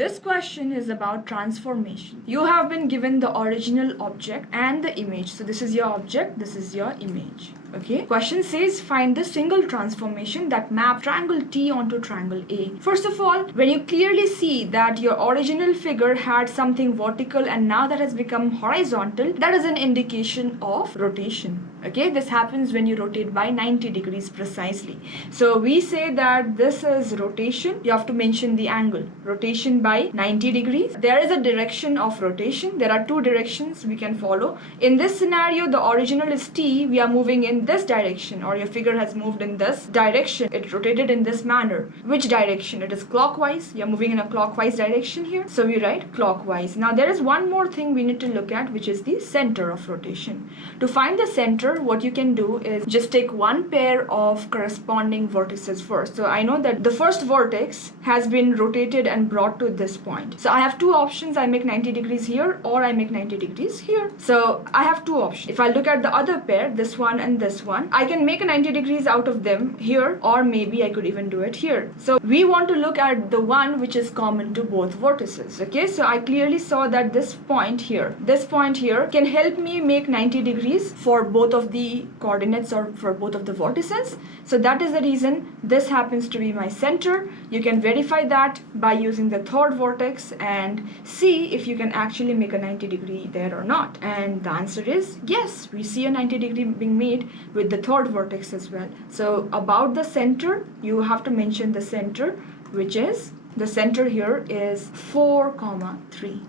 This question is about transformation. You have been given the original object and the image. So this is your object, this is your image. Okay. Question says find the single transformation that map triangle T onto triangle A. First of all, when you clearly see that your original figure had something vertical and now that has become horizontal, that is an indication of rotation. Okay, this happens when you rotate by 90 degrees precisely. So we say that this is rotation. You have to mention the angle. Rotation by 90 degrees. There is a direction of rotation. There are two directions we can follow. In this scenario, the original is T. We are moving in this direction, or your figure has moved in this direction. It rotated in this manner. Which direction? It is clockwise. You are moving in a clockwise direction here. So we write clockwise. Now there is one more thing we need to look at, which is the center of rotation. To find the center, what you can do is just take one pair of corresponding vertices first. So I know that the first vertex has been rotated and brought to this point. So I have two options. I make 90 degrees here or I make 90 degrees here. So I have two options. If I look at the other pair, this one and this one, I can make a 90 degrees out of them here, or maybe I could even do it here. So we want to look at the one which is common to both vertices. Okay, so I clearly saw that this point here can help me make 90 degrees for both of the coordinates or for both of the vertices. So that is the reason this happens to be my center. You can verify that by using the third vertex and see if you can actually make a 90 degree there or not. And the answer is yes, we see a 90 degree being made with the third vertex as well. So about the center, you have to mention the center, which is the center here is 4, 3.